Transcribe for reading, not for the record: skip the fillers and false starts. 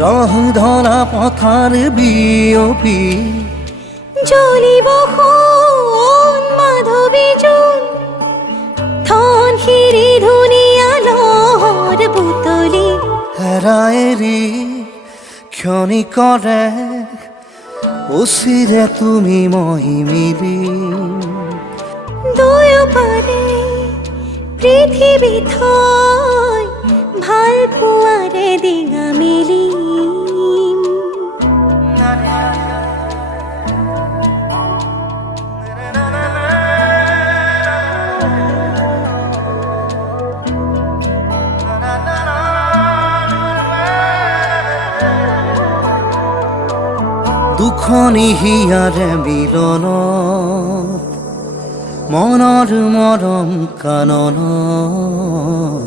ৰহ ধৰা পথাৰ বিয়পি জ্বলিব সোণ মাধৱী জোন থন শিৰি ধুনীয়া লহৰ বুটলি হেৰাই এৰি ক্ষণিকৰে উচিৰে তুমি মই মিলি দুয়োপাৰে পৃথিৱী থৈ ভাল পোৱাৰে ডিঙা মেলি দুখনি হিয়াৰে মিলন মনৰ মৰম কানন